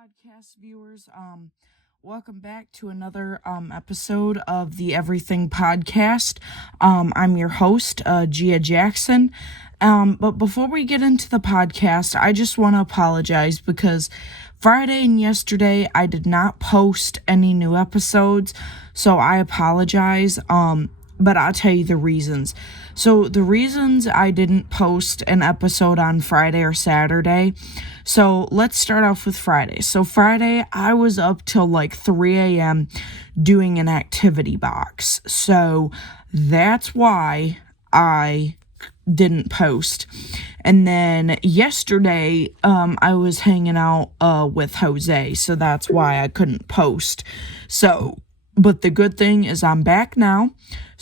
podcast viewers. Welcome back to another episode of the Everything Podcast. I'm your host, Gia Jackson. But before we get into the podcast, I just want to apologize because Friday and yesterday I did not post any new episodes, so I apologize. But I'll tell you the reasons. So the reasons I didn't post an episode on Friday or Saturday. So let's start off with Friday. So Friday, I was up till like 3 a.m. doing an activity box. So that's why I didn't post. And then yesterday, I was hanging out with Jose. So that's why I couldn't post. But the good thing is I'm back now.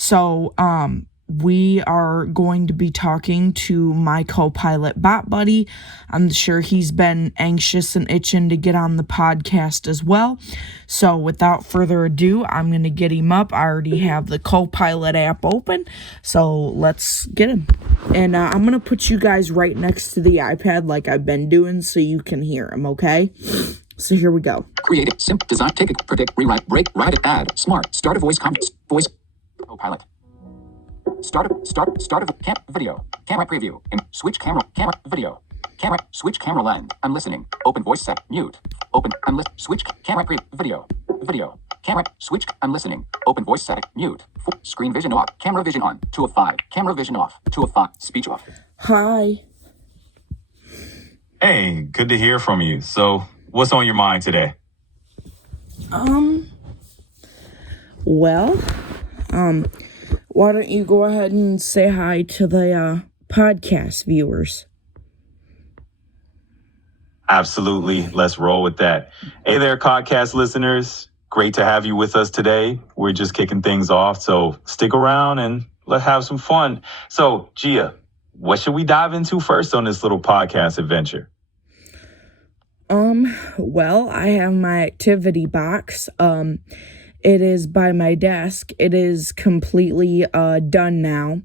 So, we are going to be talking to my co-pilot Bot Buddy. I'm sure he's been anxious and itching to get on the podcast as well. So without further ado, I'm going to get him up. I already have the co-pilot app open. So let's get him. And I'm going to put you guys right next to the iPad like I've been doing so you can hear him, okay? So here we go. Create it, simp, design, take it, predict, rewrite, break, write it, add, smart, start a voice, voice, co-pilot. Start a video, camera preview, and switch camera, video, camera, switch camera lens, I'm listening, open voice set, mute, open, switch camera video, camera, switch, I'm listening, open voice setting, mute, screen vision off, camera vision on, 2 of 5, camera vision off, 2 of 5, speech off. Hi. Hey, good to hear from you. So, what's on your mind today? Why don't you go ahead and say hi to the podcast viewers? Absolutely. Let's roll with that. Hey there, podcast listeners. Great to have you with us today. We're just kicking things off, so stick around and let's have some fun. So, Gia, what should we dive into first on this little podcast adventure? Well, I have my activity box. It is by my desk. It is completely done now.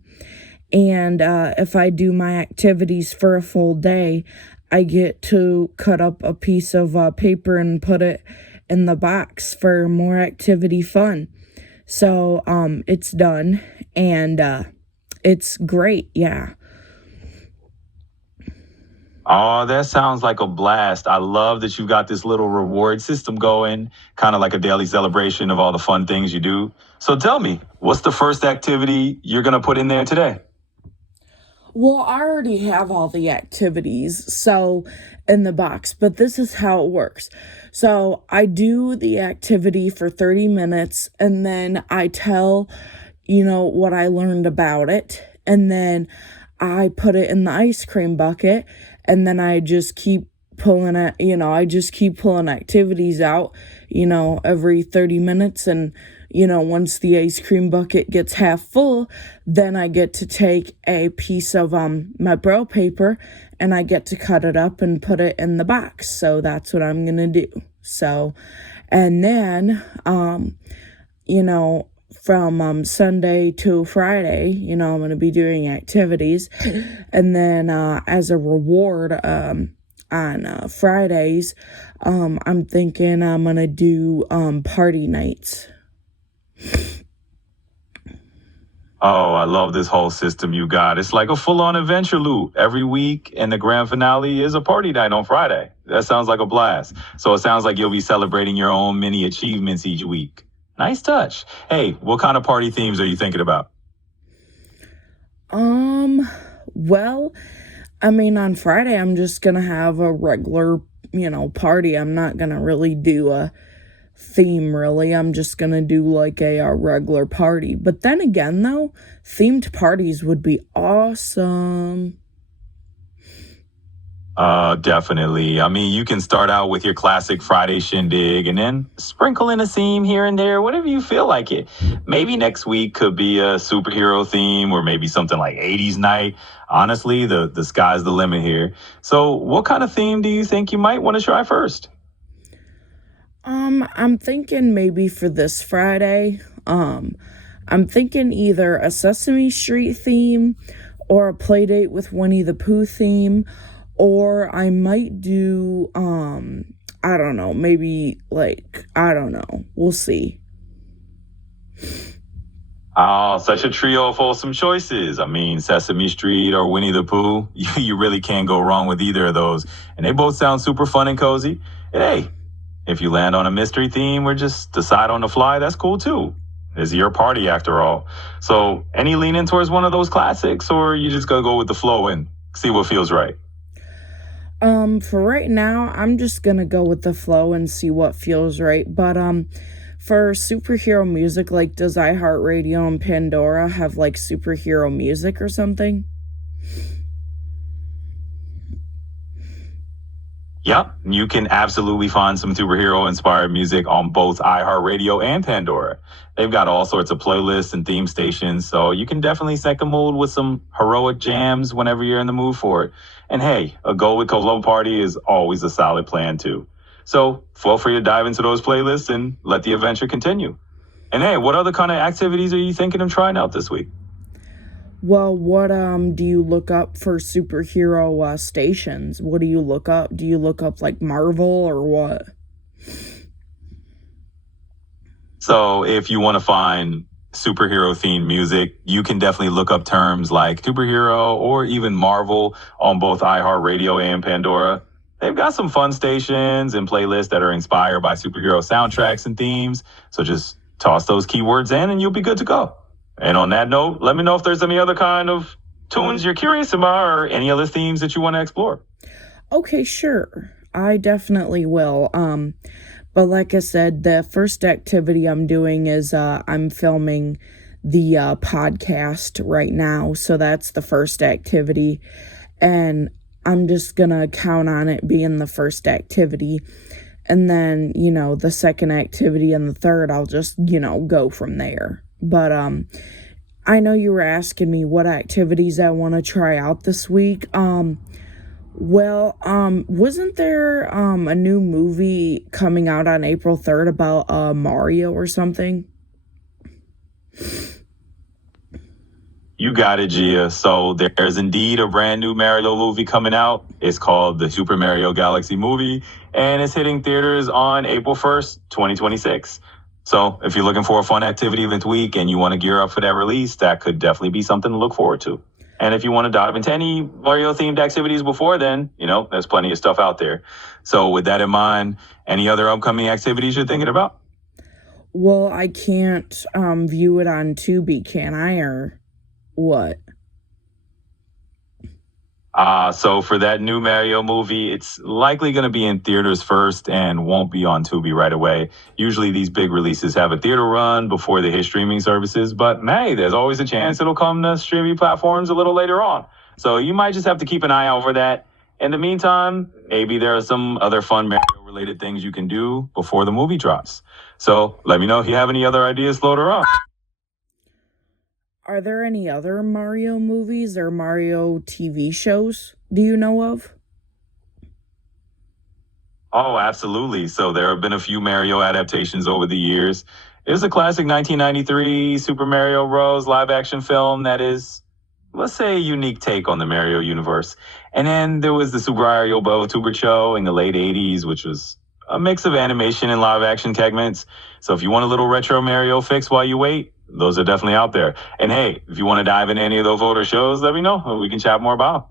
And if I do my activities for a full day, I get to cut up a piece of paper and put it in the box for more activity fun. So it's done, and it's great, yeah. Oh, that sounds like a blast. I love that you got this little reward system going, kind of like a daily celebration of all the fun things you do. So tell me, what's the first activity you're going to put in there today? Well, I already have all the activities in the box, but this is how it works. So I do the activity for 30 minutes, and then I tell, what I learned about it, and then I put it in the ice cream bucket, and then I just keep pulling it, pulling activities out, every 30 minutes. And, once the ice cream bucket gets half full, then I get to take a piece of my Braille paper and I get to cut it up and put it in the box. So that's what I'm going to do. So, and then, from Sunday to Friday, I'm going to be doing activities. And then as a reward on Fridays, I'm thinking I'm going to do party nights. Oh, I love this whole system you got. It's like a full-on adventure loop every week, and the grand finale is a party night on Friday. That sounds like a blast. So it sounds like you'll be celebrating your own mini achievements each week. Nice touch. Hey, what kind of party themes are you thinking about? Well, on Friday, I'm just going to have a regular, party. I'm not going to really do a theme, really. I'm just going to do like a regular party. But then again, though, themed parties would be awesome. Definitely. You can start out with your classic Friday shindig and then sprinkle in a theme here and there, whatever you feel like it. Maybe next week could be a superhero theme or maybe something like 80s night. Honestly, the sky's the limit here. So what kind of theme do you think you might want to try first? I'm thinking maybe for this Friday, I'm thinking either a Sesame Street theme or a Playdate with Winnie the Pooh theme. Or I might do I don't know, maybe like, I don't know. We'll see. Oh, such a trio of wholesome choices. I mean, Sesame Street or Winnie the Pooh. You really can't go wrong with either of those. And they both sound super fun and cozy. And hey, if you land on a mystery theme or just decide on the fly, that's cool too. It's your party after all. So, any leaning towards one of those classics, or you just gonna go with the flow and see what feels right? For right now, I'm just gonna go with the flow and see what feels right. But for superhero music, like, does iHeartRadio and Pandora have like superhero music or something? Yep, you can absolutely find some superhero inspired music on both iHeartRadio and Pandora. They've got all sorts of playlists and theme stations, so you can definitely set the mood with some heroic jams whenever you're in the mood for it. And hey, a Go with Colo party is always a solid plan too. So feel free to dive into those playlists and let the adventure continue. And hey, what other kind of activities are you thinking of trying out this week? Well, what do you look up for superhero stations? What do you look up? Do you look up like Marvel or what? So if you want to find superhero themed music, you can definitely look up terms like superhero or even Marvel on both iHeartRadio and Pandora. They've got some fun stations and playlists that are inspired by superhero soundtracks and themes. So just toss those keywords in and you'll be good to go. And on that note, let me know if there's any other kind of tunes you're curious about or any other themes that you want to explore. Okay, sure. I definitely will. But like I said, the first activity I'm doing is I'm filming the podcast right now. So that's the first activity. And I'm just gonna count on it being the first activity. And then, the second activity and the third, I'll just, go from there. But I know you were asking me what activities I want to try out this week. Wasn't there a new movie coming out on April 3rd about Mario or something? You got it, Gia. So there's indeed a brand new Mario movie coming out. It's called the Super Mario Galaxy Movie, and it's hitting theaters on April 1st, 2026. So if you're looking for a fun activity this week and you want to gear up for that release, that could definitely be something to look forward to. And if you want to dive into any Mario-themed activities before then, there's plenty of stuff out there. So with that in mind, any other upcoming activities you're thinking about? Well, I can't view it on Tubi, can I, or what? So for that new Mario movie, it's likely going to be in theaters first and won't be on Tubi right away. Usually these big releases have a theater run before they hit streaming services, but hey, there's always a chance it'll come to streaming platforms a little later on. So you might just have to keep an eye out for that. In the meantime, maybe there are some other fun Mario-related things you can do before the movie drops. So let me know if you have any other ideas floated around. Are there any other Mario movies or Mario TV shows do you know of? Oh, absolutely. So there have been a few Mario adaptations over the years. There's a classic 1993 Super Mario Bros. Live action film that is, let's say, a unique take on the Mario universe. And then there was the Super Mario Bros. Tuber Show in the late 80s, which was a mix of animation and live action segments. So if you want a little retro Mario fix while you wait, those are definitely out there. And hey, if you want to dive into any of those older shows, let me know. We can chat more about them.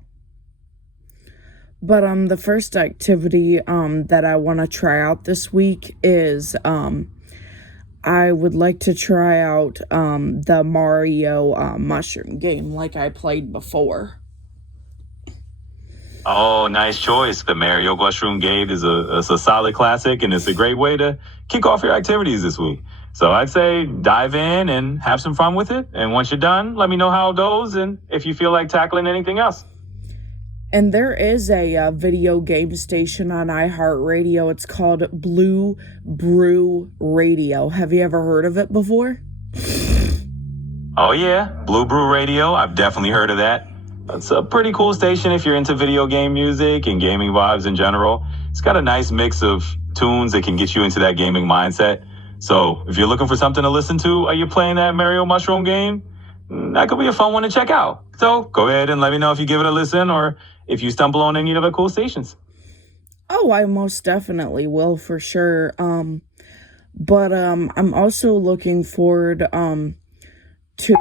But the first activity that I want to try out this week is I would like to try out the Mario mushroom game like I played before. Oh, nice choice. The Mario Mushroom Game is a solid classic, and it's a great way to kick off your activities this week. So I'd say dive in and have some fun with it. And once you're done, let me know how it goes and if you feel like tackling anything else. And there is a video game station on iHeartRadio. It's called Blue Brew Radio. Have you ever heard of it before? Oh, yeah. Blue Brew Radio. I've definitely heard of that. It's a pretty cool station if you're into video game music and gaming vibes in general. It's got a nice mix of tunes that can get you into that gaming mindset. So if you're looking for something to listen to, are you playing that Mario Mushroom Game? That could be a fun one to check out. So go ahead and let me know if you give it a listen or if you stumble on any other cool stations. Oh, I most definitely will for sure. But I'm also looking forward to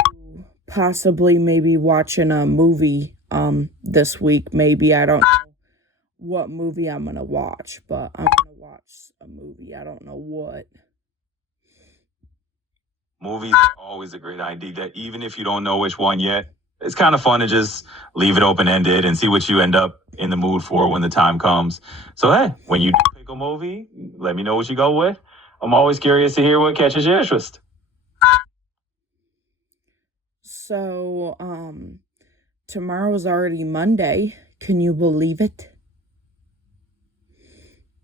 possibly maybe watching a movie this week. Maybe I don't know what movie I'm gonna watch, but I'm gonna watch a movie. I don't know what. Movies are always a great idea, that even if you don't know which one yet, it's kind of fun to just leave it open ended and see what you end up in the mood for when the time comes. So, hey, when you pick a movie, let me know what you go with. I'm always curious to hear what catches your interest. So, tomorrow's already Monday. Can you believe it?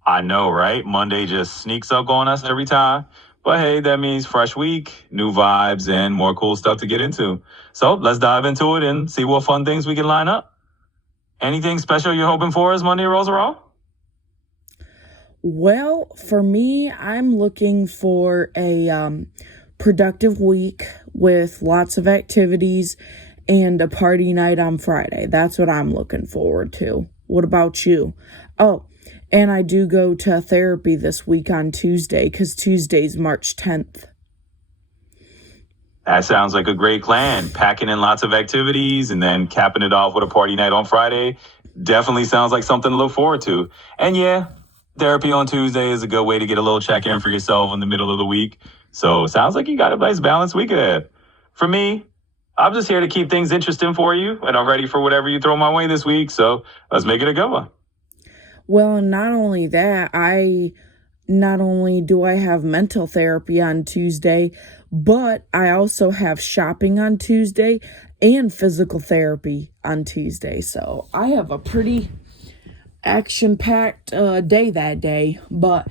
I know, right? Monday just sneaks up on us every time. But hey, that means fresh week, new vibes, and more cool stuff to get into. So let's dive into it and see what fun things we can line up. Anything special you're hoping for as Monday rolls around? Well, for me, I'm looking for a productive week with lots of activities and a party night on Friday. That's what I'm looking forward to. What about you? Oh, and I do go to therapy this week on Tuesday because Tuesday's March 10th. That sounds like a great plan. Packing in lots of activities and then capping it off with a party night on Friday definitely sounds like something to look forward to. And yeah, therapy on Tuesday is a good way to get a little check in for yourself in the middle of the week. So sounds like you got a nice balanced week ahead. For me, I'm just here to keep things interesting for you, and I'm ready for whatever you throw my way this week. So let's make it a good one. Well, not only that, not only do I have mental therapy on Tuesday, but I also have shopping on Tuesday and physical therapy on Tuesday. So I have a pretty action-packed day that day, but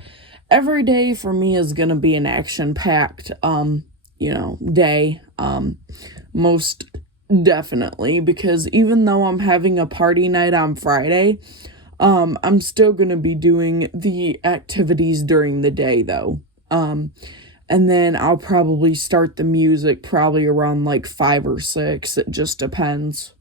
every day for me is going to be an action-packed day, most definitely, because even though I'm having a party night on Friday, I'm still going to be doing the activities during the day though. And then I'll probably start the music probably around like 5 or 6. It just depends.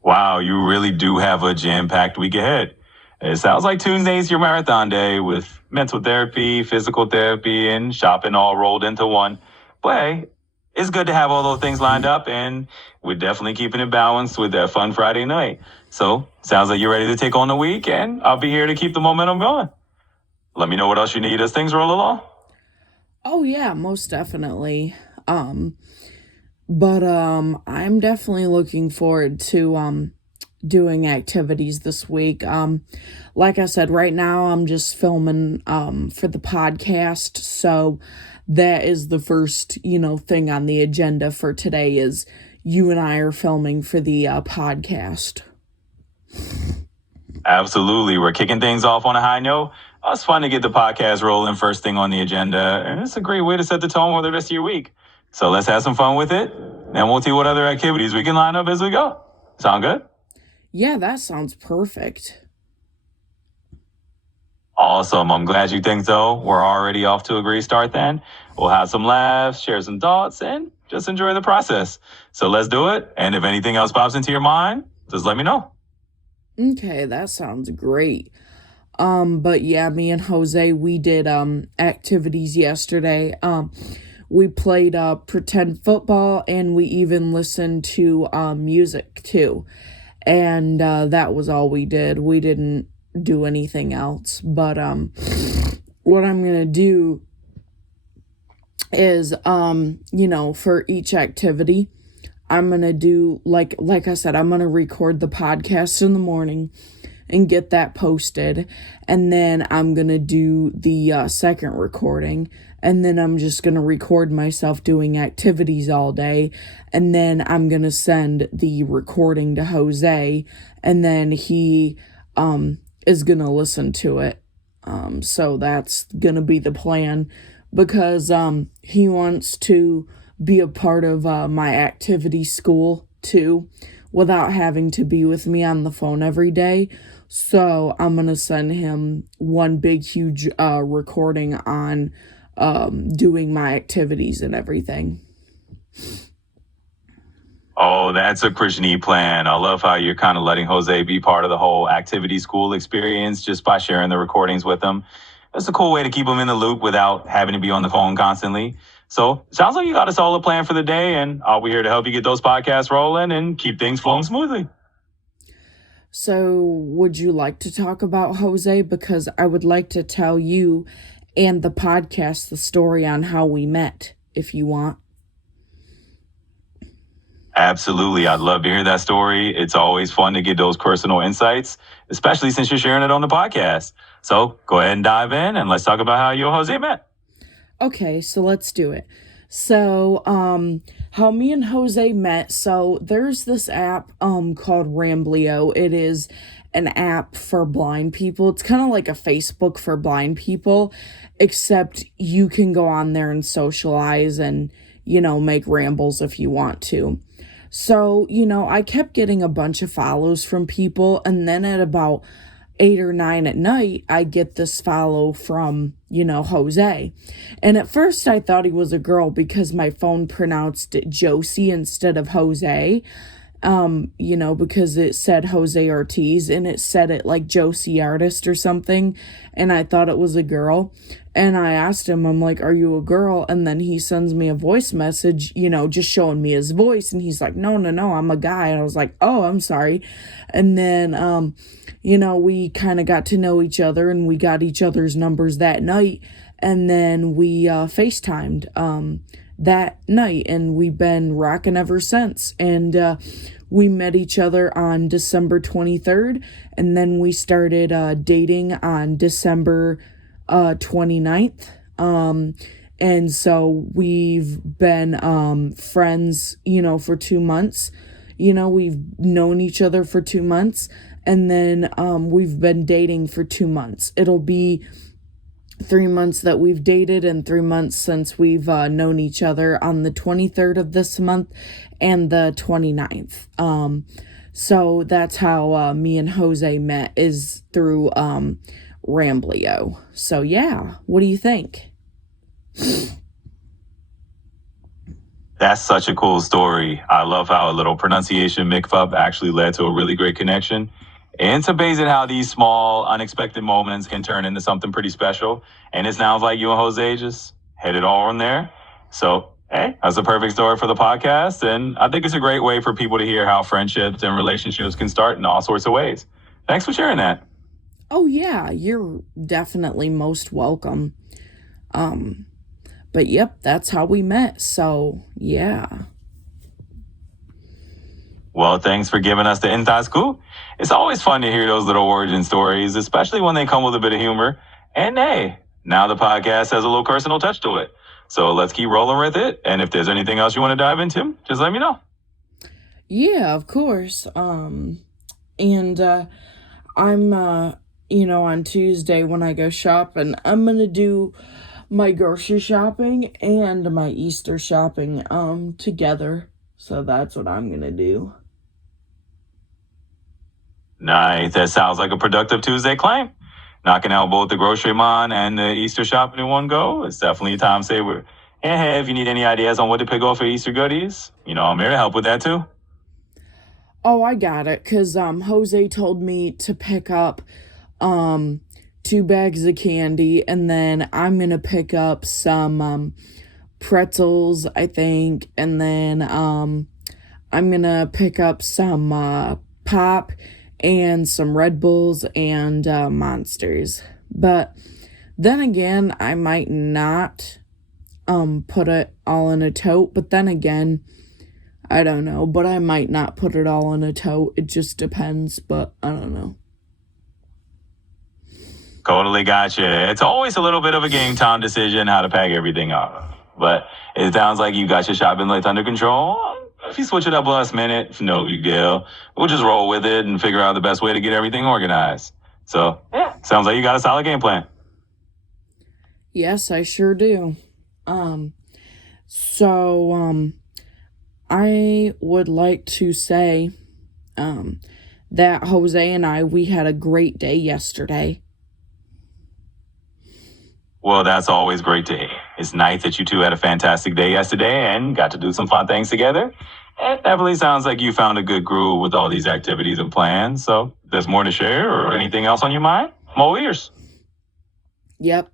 Wow, you really do have a jam-packed week ahead. It sounds like Tuesday's your marathon day with mental therapy, physical therapy, and shopping all rolled into one. But hey, it's good to have all those things lined up, and we're definitely keeping it balanced with that fun Friday night. So, sounds like you're ready to take on the week, and I'll be here to keep the momentum going. Let me know what else you need as things roll along. Oh yeah, most definitely. But I'm definitely looking forward to doing activities this week. Like I said, right now I'm just filming for the podcast, so that is the first, thing on the agenda for today is you and I are filming for the podcast. Absolutely. We're kicking things off on a high note. It's fun to get the podcast rolling first thing on the agenda, and it's a great way to set the tone for the rest of your week. So let's have some fun with it, and we'll see what other activities we can line up as we go. Sound good? Yeah, that sounds perfect. Awesome. I'm glad you think so. We're already off to a great start then. We'll have some laughs, share some thoughts, and just enjoy the process. So let's do it. And if anything else pops into your mind, just let me know. Okay, that sounds great. But yeah, me and Jose, we did activities yesterday. We played pretend football, and we even listened to music too. And that was all we did. We didn't do anything else. But what I'm gonna do is for each activity, I'm gonna do like I said, I'm gonna record the podcast in the morning and get that posted, and then I'm gonna do the second recording, and then I'm just gonna record myself doing activities all day, and then I'm gonna send the recording to Jose, and then he is gonna listen to it. So that's gonna be the plan, because he wants to be a part of my activity school too, without having to be with me on the phone every day. So I'm gonna send him one big huge recording on doing my activities and everything. Oh, that's a Christian E plan. I love how you're kind of letting Jose be part of the whole activity school experience just by sharing the recordings with him. That's a cool way to keep him in the loop without having to be on the phone constantly. So sounds like you got a solid plan for the day, and we're here to help you get those podcasts rolling and keep things flowing smoothly. So, would you like to talk about Jose? Because I would like to tell you and the podcast the story on how we met, if you want. Absolutely. I'd love to hear that story. It's always fun to get those personal insights, especially since you're sharing it on the podcast. So go ahead and dive in and let's talk about how you and Jose met. Okay, so let's do it. So, how me and Jose met. So there's this app called Ramblio. It is an app for blind people. It's kind of like a Facebook for blind people, except you can go on there and socialize and, make rambles if you want to. So, I kept getting a bunch of follows from people, and then at about 8 or 9 at night, I get this follow from, Jose. And at first I thought he was a girl because my phone pronounced it Josie instead of Jose. Because it said Jose Ortiz and it said it like Josie Artist or something. And I thought it was a girl. And I asked him, I'm like, are you a girl? And then he sends me a voice message, just showing me his voice. And he's like, no, I'm a guy. And I was like, oh, I'm sorry. And then, we kind of got to know each other and we got each other's numbers that night. And then we FaceTimed that night and we've been rocking ever since. And we met each other on December 23rd. And then we started dating on December 29th. And so we've been friends, for 2 months. We've known each other for 2 months. And then we've been dating for 2 months. It'll be 3 months that we've dated and 3 months since we've known each other on the 23rd of this month and the 29th. So that's how me and Jose met, is through Ramblio. So yeah, what do you think? That's such a cool story. I love how a little pronunciation mix-up actually led to a really great connection. And it's amazing how these small, unexpected moments can turn into something pretty special. And it sounds like you and Jose just hit it all in there. So, hey, that's a perfect story for the podcast. And I think it's a great way for people to hear how friendships and relationships can start in all sorts of ways. Thanks for sharing that. Oh, yeah, you're definitely most welcome. But yep, that's how we met. So, yeah. Well, thanks for giving us the inside scoop. It's always fun to hear those little origin stories, especially when they come with a bit of humor. And hey, now the podcast has a little personal touch to it. So let's keep rolling with it. And if there's anything else you want to dive into, just let me know. Yeah, of course. I'm, on Tuesday when I go shopping, I'm going to do my grocery shopping and my Easter shopping, together. So that's what I'm going to do. Nice. That sounds like a productive Tuesday claim. Knocking out both the grocery mon and the Easter shopping in one go. It's definitely a time saver. And hey, if you need any ideas on what to pick up for Easter goodies, I'm here to help with that too. Oh, I got it. Cause Jose told me to pick up 2 bags of candy, and then I'm gonna pick up some pretzels, I think, and then I'm gonna pick up some pop and some Red Bulls and Monsters. But then again, I might not put it all in a tote, but then again, I don't know, but I might not put it all in a tote. It just depends, but I don't know. Totally gotcha. It's always a little bit of a game time decision how to pack everything up. But it sounds like you got your shopping list under control. If you switch it up last minute, no big deal. We'll just roll with it and figure out the best way to get everything organized. So, yeah, sounds like you got a solid game plan. Yes, I sure do. I would like to say, that Jose and we had a great day yesterday. Well, that's always great to hear. It's nice that you two had a fantastic day yesterday and got to do some fun things together. It definitely sounds like you found a good groove with all these activities and plans. So, there's more to share or anything else on your mind? I'm all ears. Yep.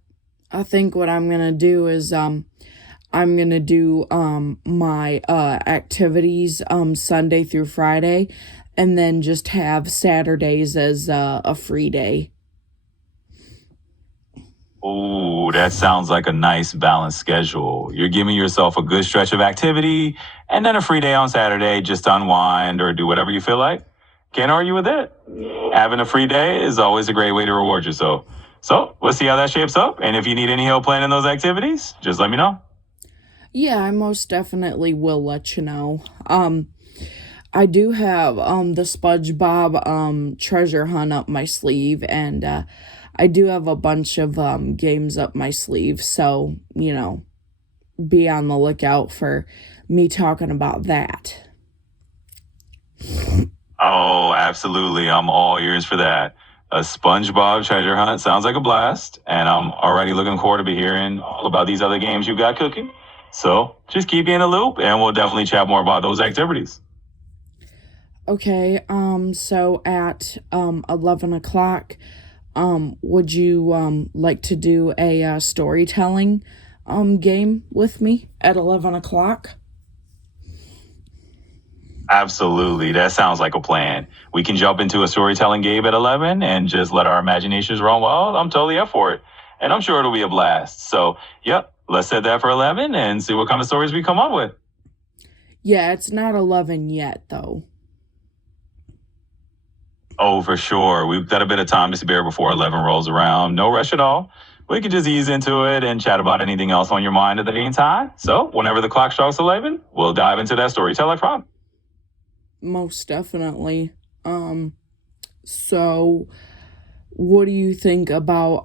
I think what I'm gonna do is I'm gonna do my activities Sunday through Friday, and then just have Saturdays as a free day. Oh, that sounds like a nice balanced schedule. You're giving yourself a good stretch of activity and then a free day on Saturday just to unwind or do whatever you feel like. Can't argue with it. Having a free day is always a great way to reward yourself. So let's see how that shapes up. And if you need any help planning those activities, just let me know. Yeah, I most definitely will let you know. I do have the SpongeBob treasure hunt up my sleeve, and I do have a bunch of games up my sleeve, so be on the lookout for me talking about that. Oh, absolutely. I'm all ears for that. A SpongeBob treasure hunt sounds like a blast, and I'm already looking forward to be hearing all about these other games you got cooking. So just keep me in the loop, and we'll definitely chat more about those activities. Okay, so at 11 o'clock, would you like to do a storytelling game with me at 11 o'clock? Absolutely. That sounds like a plan. We can jump into a storytelling game at 11 and just let our imaginations run wild. I'm totally up for it. And I'm sure it'll be a blast. So, yep, let's set that for 11 and see what kind of stories we come up with. Yeah, it's not 11 yet, though. Oh, for sure. We've got a bit of time to spare before 11 rolls around. No rush at all. We can just ease into it and chat about anything else on your mind at the meantime. So, whenever the clock strikes 11, we'll dive into that storytelling prompt. Most definitely. So what do you think about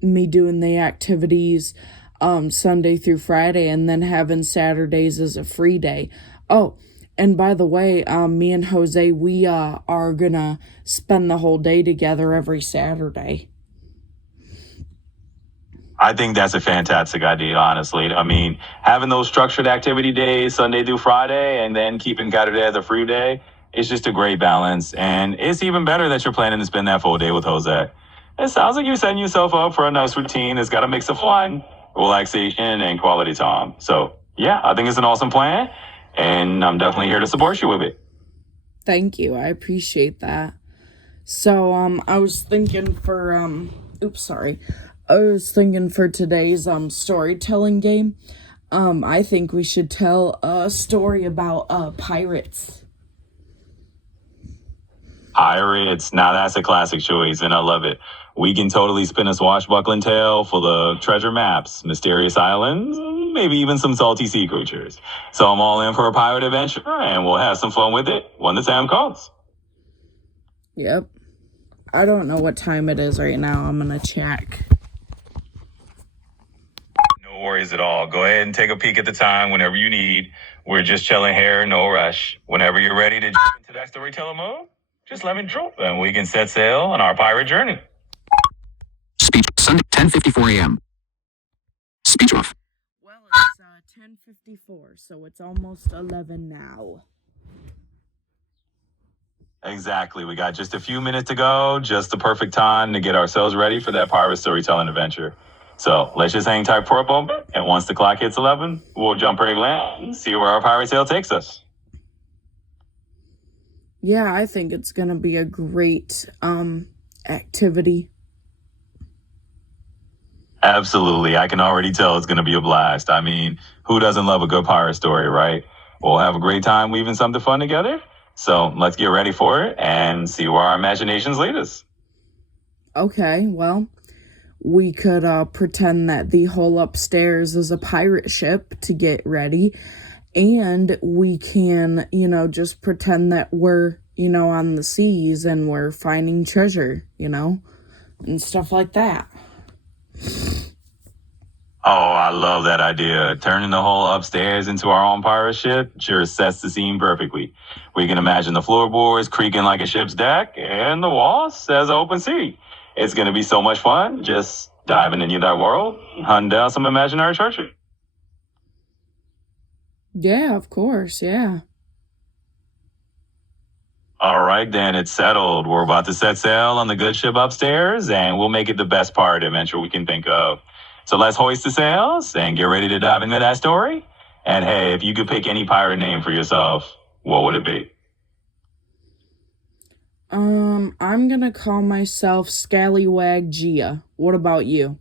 me doing the activities Sunday through Friday and then having Saturdays as a free day? Oh, and by the way, me and Jose, we are gonna spend the whole day together every Saturday. I think that's a fantastic idea, honestly. I mean, having those structured activity days, Sunday through Friday, and then keeping Saturday as a free day, it's just a great balance. And it's even better that you're planning to spend that full day with Jose. It sounds like you're setting yourself up for a nice routine that's got a mix of fun, relaxation, and quality time. So, yeah, I think it's an awesome plan, and I'm definitely here to support you with it. Thank you. I appreciate that. So, I was thinking for, I was thinking for today's storytelling game, I think we should tell a story about pirates. Pirates, now that's a classic choice, and I love it. We can totally spin a swashbuckling tale full of treasure maps, mysterious islands, maybe even some salty sea creatures. So I'm all in for a pirate adventure, and we'll have some fun with it when the time calls. Yep. I don't know what time it is right now. I'm gonna check. No worries at all. Go ahead and take a peek at the time whenever you need. We're just chilling here, no rush. Whenever you're ready to jump into that storyteller mode, just let me drop, and we can set sail on our pirate journey. Speech Sunday 10:54 a.m. Speech off. Well, it's 10:54, so it's almost 11 now. Exactly. We got just a few minutes to go, just the perfect time to get ourselves ready for that pirate storytelling adventure. So let's just hang tight for a moment, and once the clock hits 11, we'll jump right in and see where our pirate tale takes us. Yeah, I think it's gonna be a great activity. Absolutely. I can already tell it's going to be a blast. I mean, who doesn't love a good pirate story, right? We'll have a great time weaving something fun together. So let's get ready for it and see where our imaginations lead us. Okay, well, we could pretend that the whole upstairs is a pirate ship to get ready. And we can, just pretend that we're, on the seas and we're finding treasure, and stuff like that. Oh, I love that idea. Turning the whole upstairs into our own pirate ship sure sets the scene perfectly. We can imagine the floorboards creaking like a ship's deck and the walls as an open sea. It's going to be so much fun just diving into that world, hunting down some imaginary treasure. Yeah, of course, yeah. All right, then it's settled. We're about to set sail on the good ship upstairs, and we'll make it the best pirate adventure we can think of. So let's hoist the sails and get ready to dive into that story. And hey, if you could pick any pirate name for yourself, what would it be? I'm gonna call myself Scallywag Gia. What about you?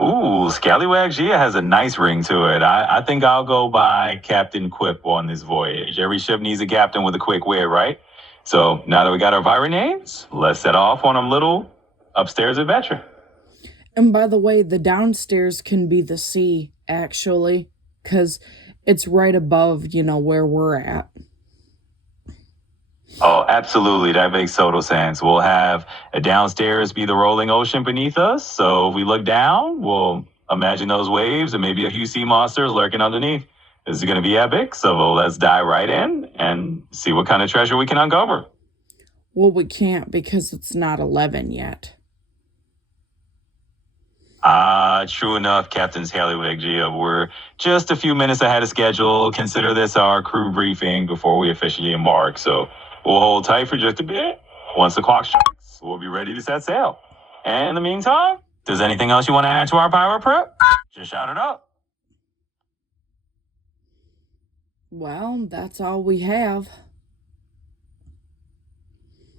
Ooh, Scallywag Gia has a nice ring to it. I think I'll go by Captain Quip on this voyage. Every ship needs a captain with a quick wit, right? So now that we got our pirate names, let's set off on a little upstairs adventure. And by the way, the downstairs can be the sea, actually, because it's right above, where we're at. Oh, absolutely. That makes total sense. We'll have a downstairs be the rolling ocean beneath us. So if we look down, we'll imagine those waves and maybe a few sea monsters lurking underneath. This is going to be epic. So let's dive right in and see what kind of treasure we can uncover. Well, we can't because it's not 11 yet. True enough, Captain Scallywag Gia. We're just a few minutes ahead of schedule. Consider this our crew briefing before we officially embark. So we'll hold tight for just a bit. Once the clock strikes, we'll be ready to set sail. And in the meantime, does anything else you want to add to our pirate prep? Just shout it up. Well, that's all we have.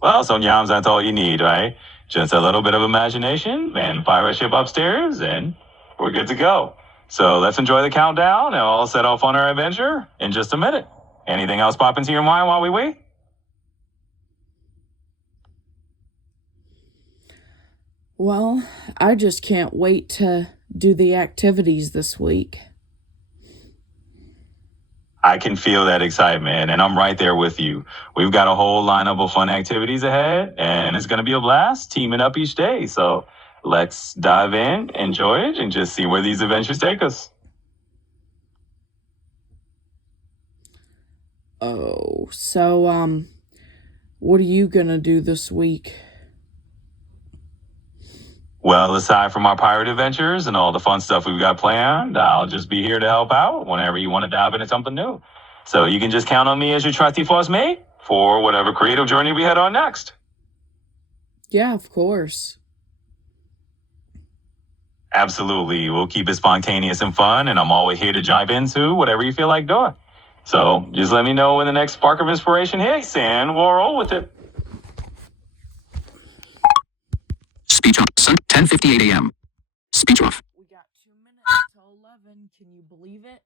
Well, sometimes that's all you need, right? Just a little bit of imagination and pirate ship upstairs, and we're good to go. So let's enjoy the countdown, and I'll set off on our adventure in just a minute. Anything else pop into your mind while we wait? Well, I just can't wait to do the activities this week. I can feel that excitement, and I'm right there with you. We've got a whole lineup of fun activities ahead, and it's going to be a blast teaming up each day. So let's dive in, enjoy it, and just see where these adventures take us. Oh, so, what are you gonna do this week? Well, aside from our pirate adventures and all the fun stuff we've got planned, I'll just be here to help out whenever you want to dive into something new. So you can just count on me as your trusty first mate for whatever creative journey we head on next. Yeah, of course. Absolutely. We'll keep it spontaneous and fun, and I'm always here to jump into whatever you feel like doing. So just let me know when the next spark of inspiration hits, and we'll roll with it. Speech on. 10:58 a.m. Speech off. We got 2 minutes till 11. Can you believe it?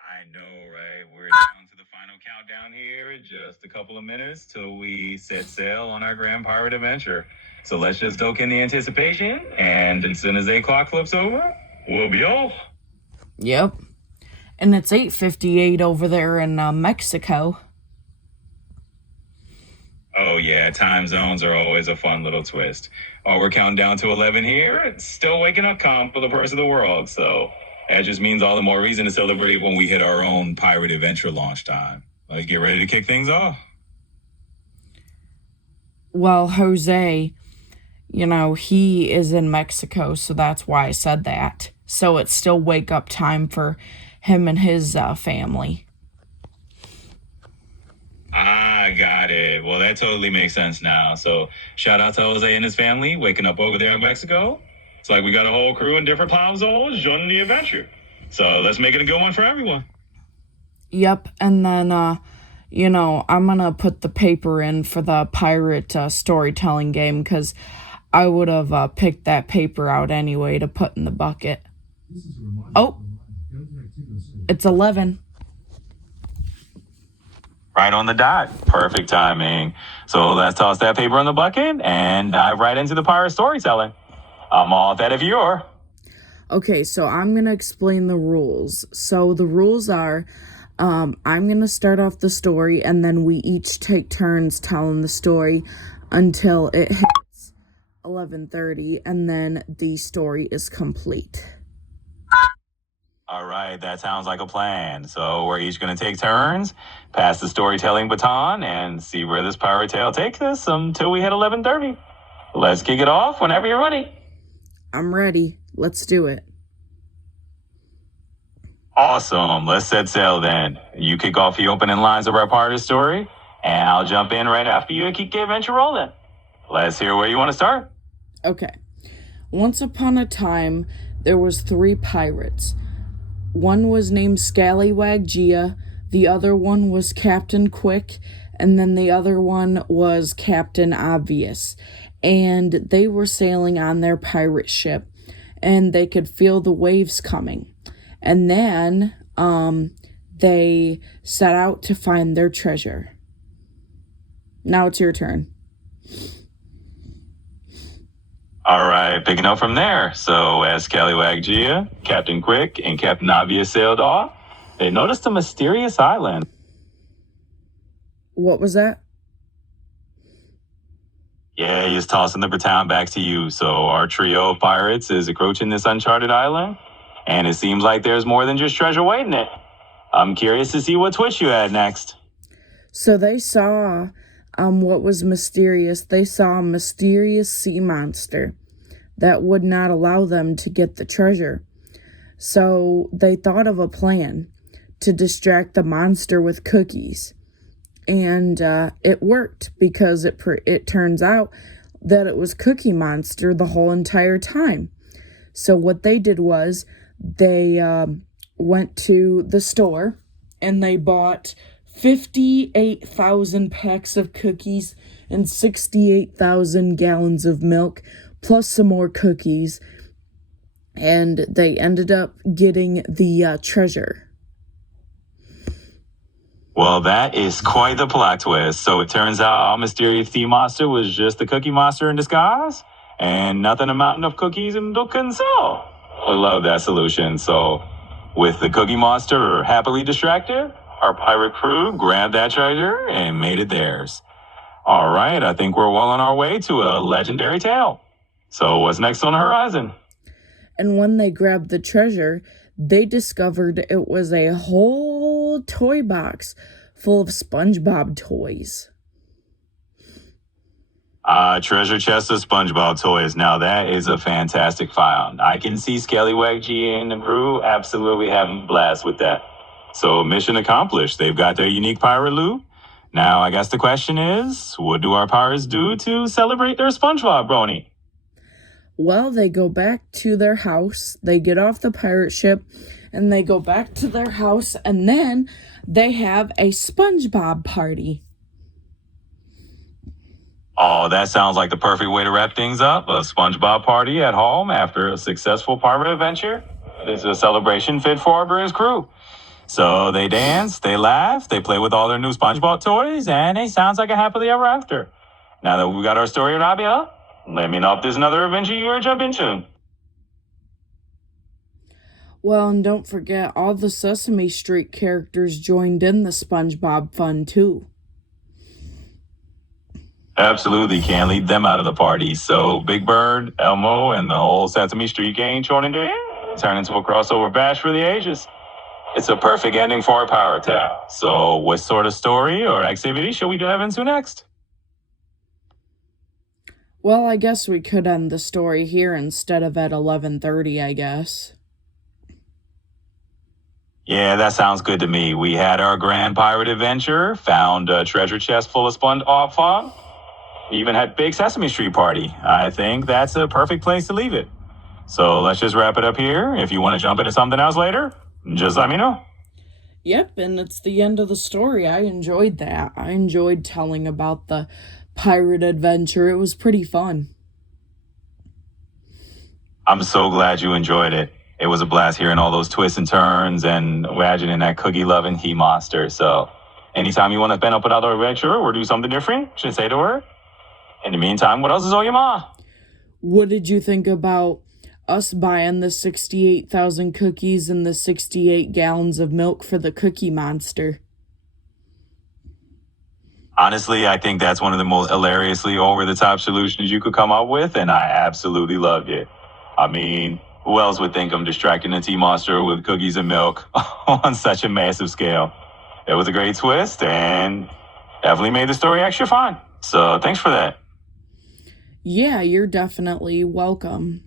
I know, right? We're down to the final countdown here. Just a couple of minutes till we set sail on our grand pirate adventure. So let's just stoke in the anticipation, and as soon as 8 o'clock flips over, we'll be off. Yep. And it's 8:58 over there in Mexico. Oh, yeah, time zones are always a fun little twist. While we're counting down to 11 here, it's still waking up calm for the rest of the world. So that just means all the more reason to celebrate when we hit our own pirate adventure launch time. Let's get ready to kick things off. Well, Jose, he is in Mexico, so that's why I said that. So it's still wake up time for him and his family. I got it. Well, that totally makes sense now. So shout out to Jose and his family waking up over there in Mexico. It's like we got a whole crew in different time zones joining the adventure. So let's make it a good one for everyone. Yep, and then, I'm gonna put the paper in for the pirate storytelling game, because I would have picked that paper out anyway to put in the bucket. Oh, it's 11. Right on the dot. Perfect timing. So let's toss that paper in the bucket and dive right into the pirate storytelling. I'm all that if you're. Okay, so I'm going to explain the rules. So the rules are, I'm going to start off the story, and then we each take turns telling the story until it hits 11:30, and then the story is complete. All right, that sounds like a plan. So we're each going to take turns, pass the storytelling baton, and see where this pirate tale takes us until we hit 11:30. Let's kick it off whenever you're ready. I'm ready. Let's do it. Awesome. Let's set sail then. You kick off the opening lines of our part of the story, and I'll jump in right after you and keep the adventure rolling. Let's hear where you want to start. Okay. Once upon a time, there was 3 pirates. One was named Scallywag Gia, the other one was Captain Quick, and then the other one was Captain Obvious. And they were sailing on their pirate ship, and they could feel the waves coming. And then they set out to find their treasure. Now it's your turn. All right, picking up from there. So as Scallywag Gia, Captain Quick, and Captain Obvious sailed off, they noticed a mysterious island. What was that? Yeah, he's tossing the baton back to you. So our trio of pirates is approaching this uncharted island, and it seems like there's more than just treasure waiting it. I'm curious to see what twist you had next. So they saw what was mysterious. They saw a mysterious sea monster that would not allow them to get the treasure. So they thought of a plan to distract the monster with cookies. And it worked, because it turns out that it was Cookie Monster the whole entire time. So what they did was they went to the store and they bought 58,000 packs of cookies and 68,000 gallons of milk, plus some more cookies. And they ended up getting the treasure. Well, that is quite the plot twist. So it turns out our mysterious sea monster was just the Cookie Monster in disguise, and nothing amounting of cookies and milk can sell. I love that solution. So with the Cookie Monster happily distracted, our pirate crew grabbed that treasure and made it theirs. All right, I think we're well on our way to a legendary tale. So what's next on the horizon? And when they grabbed the treasure, they discovered it was a whole toy box full of SpongeBob toys. Treasure chest of SpongeBob toys. Now that is a fantastic find. I can see Scallywag G and the crew absolutely having a blast with that. So mission accomplished. They've got their unique pirate loot. Now I guess the question is, what do our pirates do to celebrate their SpongeBob brony? Well, they go back to their house, they get off the pirate ship, and they go back to their house, and then they have a SpongeBob party. Oh, that sounds like the perfect way to wrap things up. A SpongeBob party at home after a successful pirate adventure. It's a celebration fit for our British crew. So they dance, they laugh, they play with all their new SpongeBob toys, and it sounds like a happily ever after. Now that we got our story wrapped up, let me know if there's another adventure you want to jump into. Well, and don't forget, all the Sesame Street characters joined in the SpongeBob fun, too. Absolutely, can't leave them out of the party. So Big Bird, Elmo, and the whole Sesame Street gang joined into it. Turn into a crossover bash for the ages. It's a perfect ending for our power tale. So what sort of story or activity should we dive into next? Well, I guess we could end the story here instead of at 11:30, I guess. Yeah, that sounds good to me. We had our grand pirate adventure, found a treasure chest full of SpongeBob fun, even had big Sesame Street party. I think that's a perfect place to leave it. So let's just wrap it up here. If you want to jump into something else later, just let me know. Yep, and it's the end of the story. I enjoyed that. I enjoyed telling about the pirate adventure. It was pretty fun. I'm so glad you enjoyed it. It was a blast hearing all those twists and turns and imagining that cookie-loving he monster. So anytime you want to spin up another adventure or do something different, just say the word. In the meantime, what else is on your mind? What did you think about us buying the 68,000 cookies and the 68 gallons of milk for the Cookie Monster? Honestly, I think that's one of the most hilariously over-the-top solutions you could come up with, and I absolutely loved it. I mean, who else would think I'm distracting a tea monster with cookies and milk on such a massive scale? It was a great twist, and definitely made the story extra fun. So thanks for that. Yeah, you're definitely welcome.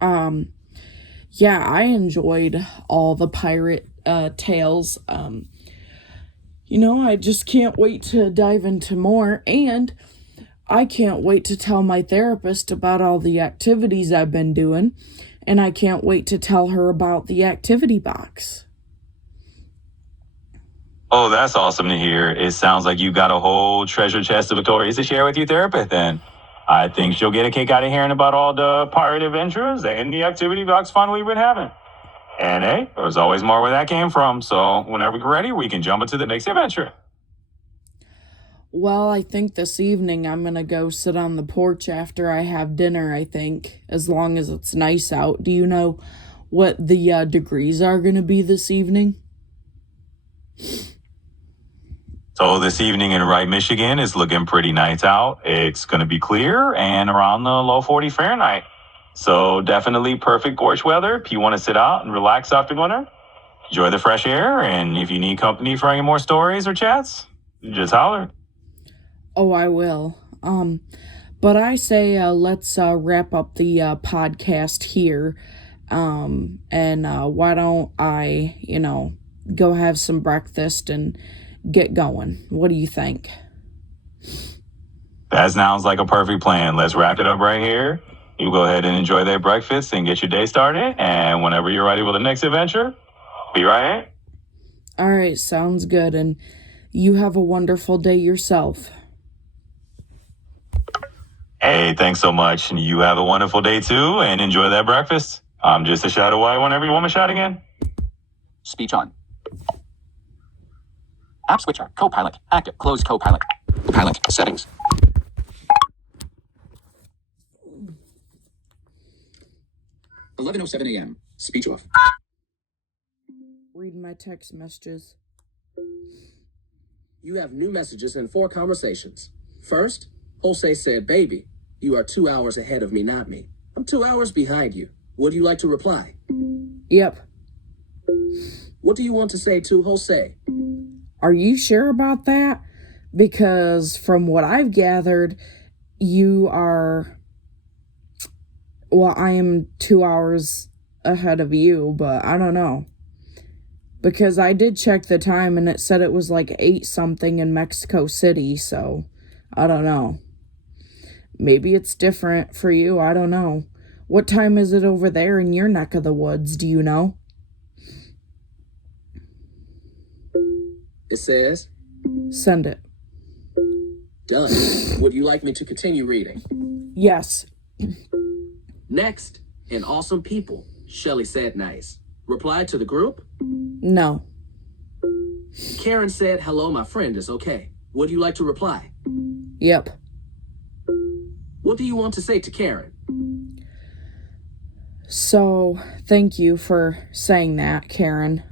Yeah, I enjoyed all the pirate tales. I just can't wait to dive into more, and I can't wait to tell my therapist about all the activities I've been doing, and I can't wait to tell her about the activity box. Oh, that's awesome to hear. It sounds like you got a whole treasure chest of stories to share with your therapist then. I think she'll get a kick out of hearing about all the pirate adventures and the activity box fun we've been having. And hey, there's always more where that came from, so whenever we're ready, we can jump into the next adventure. Well, I think this evening I'm gonna go sit on the porch after I have dinner, I think, as long as it's nice out. Do you know what the degrees are gonna be this evening? So this evening in Wright, Michigan is looking pretty nice out. It's going to be clear and around the low 40 Fahrenheit. So definitely perfect porch weather if you want to sit out and relax after dinner. Enjoy the fresh air, and if you need company for any more stories or chats, just holler. Oh, I will. But I say let's wrap up the podcast here. And why don't I, go have some breakfast and get going. What do you think? That sounds like a perfect plan. Let's wrap it up right here. You go ahead and enjoy that breakfast and get your day started. And whenever you're ready with the next adventure, be right here. All right, sounds good. And you have a wonderful day yourself. Hey, thanks so much. You have a wonderful day too, and enjoy that breakfast. I'm just a shot away whenever you want me to shot again. Speech on. App switcher. Copilot. Active. Close Copilot. Pilot. Settings. (11:07 a.m.) Speech off. Read my text messages. You have new messages and 4 conversations. First, Jose said, "Baby, you are 2 hours ahead of me, not me. I'm 2 hours behind you. Would you like to reply?" Yep. What do you want to say to Jose? Are you sure about that? Because from what I've gathered, you are... Well, I am 2 hours ahead of you, but I don't know. Because I did check the time and it said it was like 8 something in Mexico City, so I don't know. Maybe it's different for you, I don't know. What time is it over there in your neck of the woods, do you know? It says, Send it. "Done. Would you like me to continue reading?" Yes. Next, in Awesome People, Shelly said nice. Reply to the group. No. Karen said, "Hello, my friend is okay. Would you like to reply?" Yep. What do you want to say to Karen? So, thank you for saying that, Karen.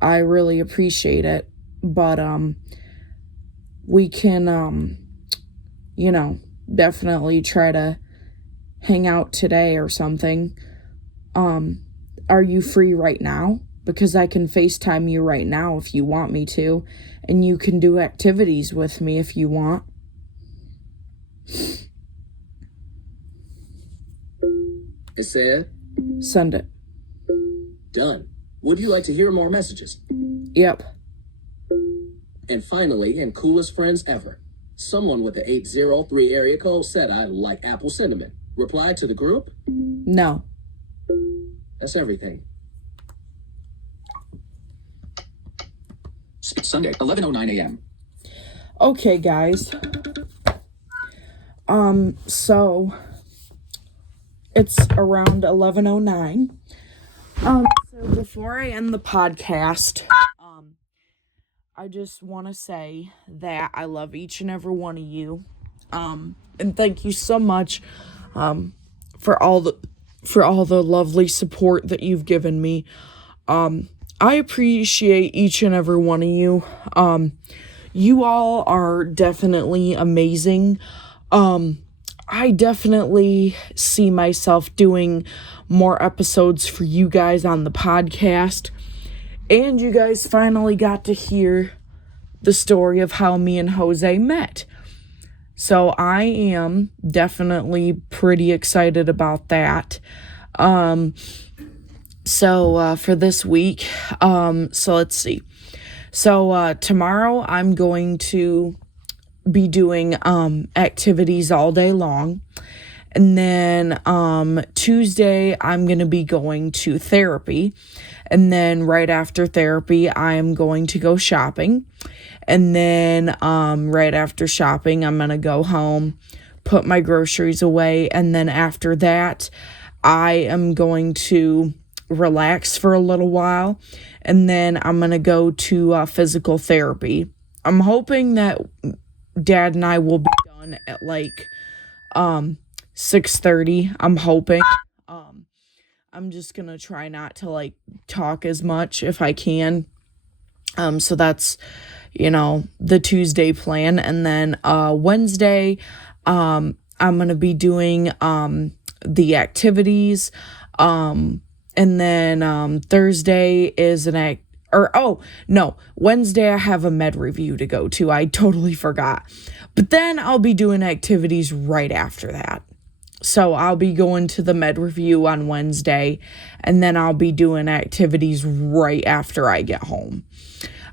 I really appreciate it, but, we can, definitely try to hang out today or something. Are you free right now? Because I can FaceTime you right now if you want me to, and you can do activities with me if you want. It said, Send it. "Done. Would you like to hear more messages?" Yep. And finally, in Coolest Friends Ever, someone with the 803 area code said, "I like apple cinnamon." Reply to the group. No. That's everything. Sunday, 11:09 a.m. Okay, guys. So it's around 11:09. So before I end the podcast, I just want to say that I love each and every one of you. And thank you so much for all the lovely support that you've given me. I appreciate each and every one of you. You all are definitely amazing. I definitely see myself doing more episodes for you guys on the podcast. And you guys finally got to hear the story of how me and Jose met. So I am definitely pretty excited about that. So for this week, so let's see. So tomorrow I'm going to be doing activities all day long. And then Tuesday, I'm going to be going to therapy. And then right after therapy, I am going to go shopping. And then right after shopping, I'm going to go home, put my groceries away. And then after that, I am going to relax for a little while. And then I'm going to go to physical therapy. I'm hoping that Dad and I will be done at like 6:30. I'm hoping. I'm just gonna try not to like talk as much if I can. So that's, the Tuesday plan. And then Wednesday, I'm gonna be doing the activities. And then Thursday is Wednesday I have a med review to go to. I totally forgot. But then I'll be doing activities right after that. So I'll be going to the med review on Wednesday, and then I'll be doing activities right after I get home.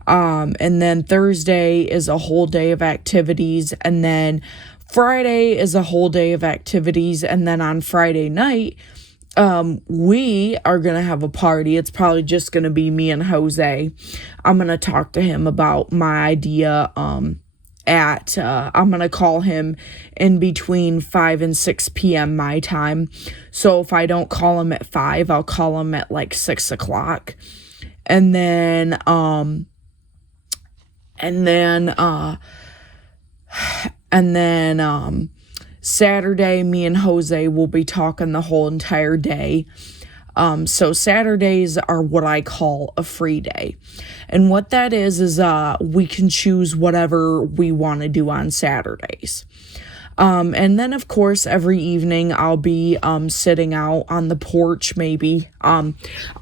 And then Thursday is a whole day of activities, and then Friday is a whole day of activities, and then on Friday night, we are going to have a party. It's probably just going to be me and Jose. I'm going to talk to him about my idea, I'm going to call him in between 5 and 6 p.m. my time. So if I don't call him at 5, I'll call him at like 6 o'clock. And then Saturday, me and Jose will be talking the whole entire day. So Saturdays are what I call a free day. And what that is we can choose whatever we want to do on Saturdays. And then, of course, every evening I'll be sitting out on the porch maybe. I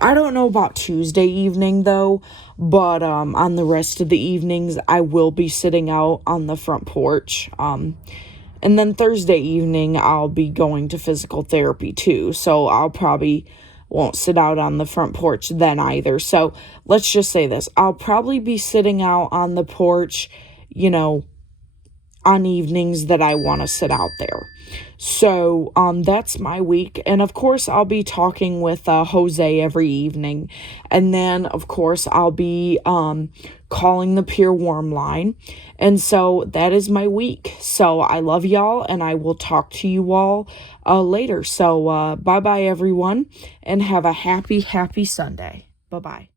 don't know about Tuesday evening, though, but on the rest of the evenings, I will be sitting out on the front porch. And then Thursday evening, I'll be going to physical therapy, too. So I'll probably won't sit out on the front porch then either. So let's just say this. I'll probably be sitting out on the porch, on evenings that I want to sit out there. So that's my week. And of course, I'll be talking with Jose every evening. And then, of course, I'll be calling the Pure Warm line. And so that is my week. So I love y'all, and I will talk to you all later. So bye-bye, everyone, and have a happy, happy Sunday. Bye-bye.